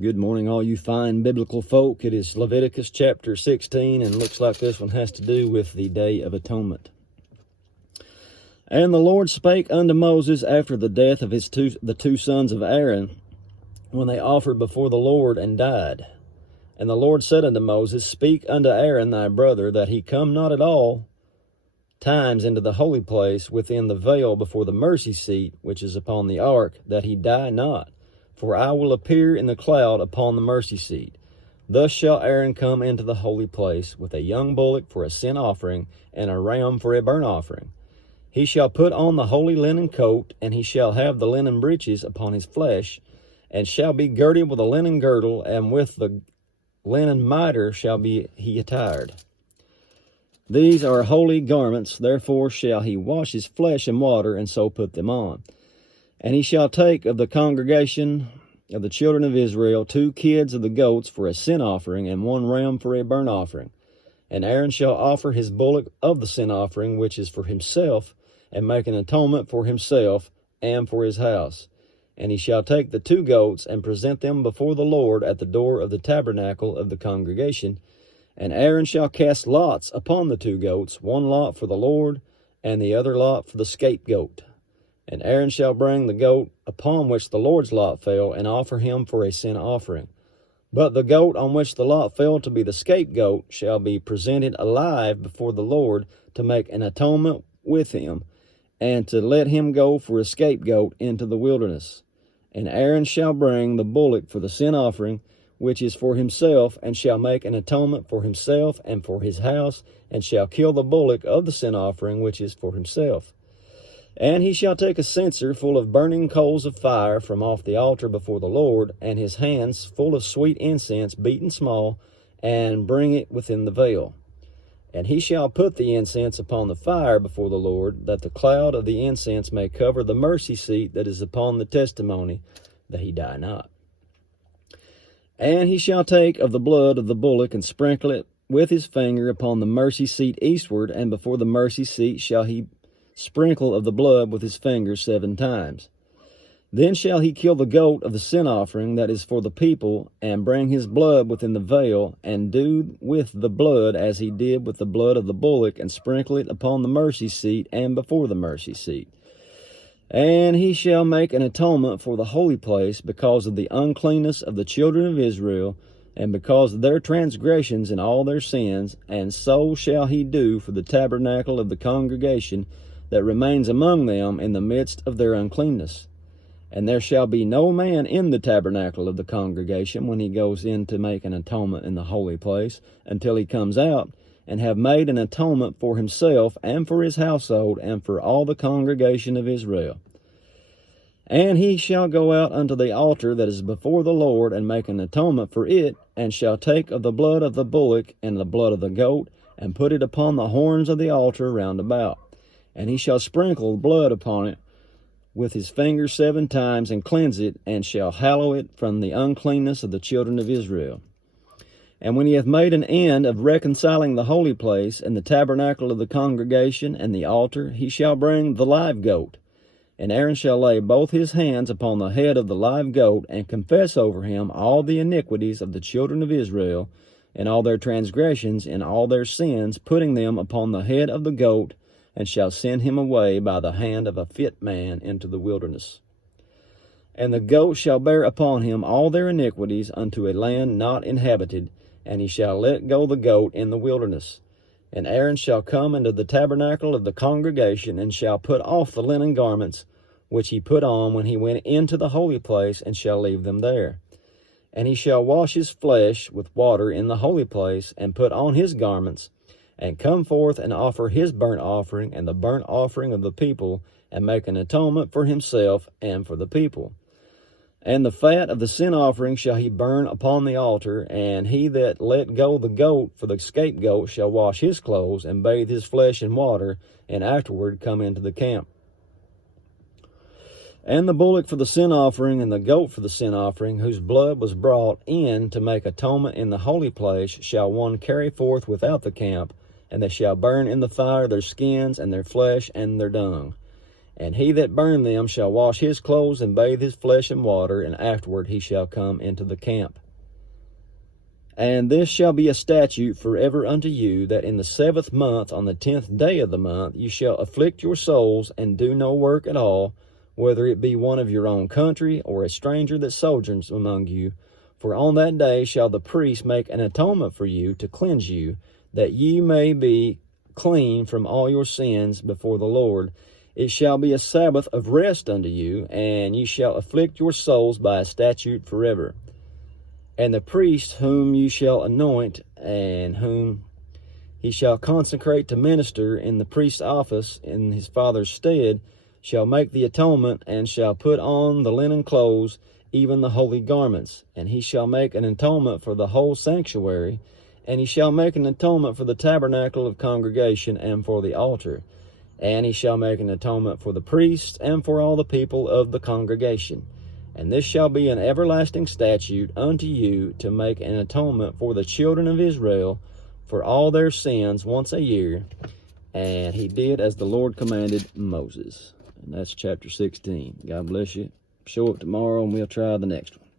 Good morning, all you fine biblical folk. It is Leviticus chapter 16, and looks like this one has to do with the Day of Atonement. And the Lord spake unto Moses after the death of the two sons of Aaron, when they offered before the Lord and died. And the Lord said unto Moses, Speak unto Aaron thy brother, that he come not at all times into the holy place within the veil before the mercy seat, which is upon the ark, that he die not. For I will appear in the cloud upon the mercy seat. Thus shall Aaron come into the holy place with a young bullock for a sin offering, and a ram for a burnt offering. He shall put on the holy linen coat, and he shall have the linen breeches upon his flesh, and shall be girded with a linen girdle, and with the linen mitre shall be he attired. These are holy garments, therefore shall he wash his flesh in water, and so put them on. And he shall take of the congregation of the children of Israel 2 kids of the goats for a sin offering, and 1 ram for a burnt offering. And Aaron shall offer his bullock of the sin offering, which is for himself, and make an atonement for himself and for his house. And he shall take the 2 goats, and present them before the Lord at the door of the tabernacle of the congregation. And Aaron shall cast lots upon the 2 goats, 1 lot for the Lord, and the other lot for the scapegoat. And Aaron shall bring the goat upon which the Lord's lot fell, and offer him for a sin offering. But the goat on which the lot fell to be the scapegoat shall be presented alive before the Lord, to make an atonement with him, and to let him go for a scapegoat into the wilderness. And Aaron shall bring the bullock for the sin offering, which is for himself, and shall make an atonement for himself and for his house, and shall kill the bullock of the sin offering, which is for himself. And he shall take a censer full of burning coals of fire from off the altar before the Lord, and his hands full of sweet incense beaten small, and bring it within the veil. And he shall put the incense upon the fire before the Lord, that the cloud of the incense may cover the mercy seat that is upon the testimony, that he die not. And he shall take of the blood of the bullock, and sprinkle it with his finger upon the mercy seat eastward, and before the mercy seat shall he sprinkle of the blood with his finger 7 times. Then shall he kill the goat of the sin offering that is for the people, and bring his blood within the veil, and do with the blood as he did with the blood of the bullock, and sprinkle it upon the mercy seat and before the mercy seat. And he shall make an atonement for the holy place because of the uncleanness of the children of Israel, and because of their transgressions and all their sins, and so shall he do for the tabernacle of the congregation that remains among them in the midst of their uncleanness. And there shall be no man in the tabernacle of the congregation when he goes in to make an atonement in the holy place, until he comes out, and have made an atonement for himself and for his household and for all the congregation of Israel. And he shall go out unto the altar that is before the Lord, and make an atonement for it, and shall take of the blood of the bullock and the blood of the goat, and put it upon the horns of the altar round about. And he shall sprinkle blood upon it with his finger 7 times, and cleanse it, and shall hallow it from the uncleanness of the children of Israel. And when he hath made an end of reconciling the holy place, and the tabernacle of the congregation, and the altar, he shall bring the live goat. And Aaron shall lay both his hands upon the head of the live goat, and confess over him all the iniquities of the children of Israel, and all their transgressions, and all their sins, putting them upon the head of the goat, and shall send him away by the hand of a fit man into the wilderness. And the goat shall bear upon him all their iniquities unto a land not inhabited, and he shall let go the goat in the wilderness. And Aaron shall come into the tabernacle of the congregation, and shall put off the linen garments which he put on when he went into the holy place, and shall leave them there. And he shall wash his flesh with water in the holy place, and put on his garments, and come forth and offer his burnt offering and the burnt offering of the people, and make an atonement for himself and for the people. And the fat of the sin offering shall he burn upon the altar, and he that let go the goat for the scapegoat shall wash his clothes, and bathe his flesh in water, and afterward come into the camp. And the bullock for the sin offering, and the goat for the sin offering, whose blood was brought in to make atonement in the holy place, shall one carry forth without the camp, and they shall burn in the fire their skins, and their flesh, and their dung. And he that burned them shall wash his clothes and bathe his flesh in water, and afterward he shall come into the camp. And this shall be a statute forever unto you, that in the 7th month, on the 10th day of the month, you shall afflict your souls, and do no work at all, whether it be one of your own country, or a stranger that sojourns among you. For on that day shall the priest make an atonement for you, to cleanse you, that ye may be clean from all your sins before the Lord. It shall be a Sabbath of rest unto you, and ye shall afflict your souls by a statute forever. And the priest whom you shall anoint, and whom he shall consecrate to minister in the priest's office in his father's stead, shall make the atonement, and shall put on the linen clothes, even the holy garments. And he shall make an atonement for the whole sanctuary, and he shall make an atonement for the tabernacle of congregation, and for the altar. And he shall make an atonement for the priests, and for all the people of the congregation. And this shall be an everlasting statute unto you, to make an atonement for the children of Israel for all their sins once a year. And he did as the Lord commanded Moses. And that's chapter 16. God bless you. Show up tomorrow and we'll try the next one.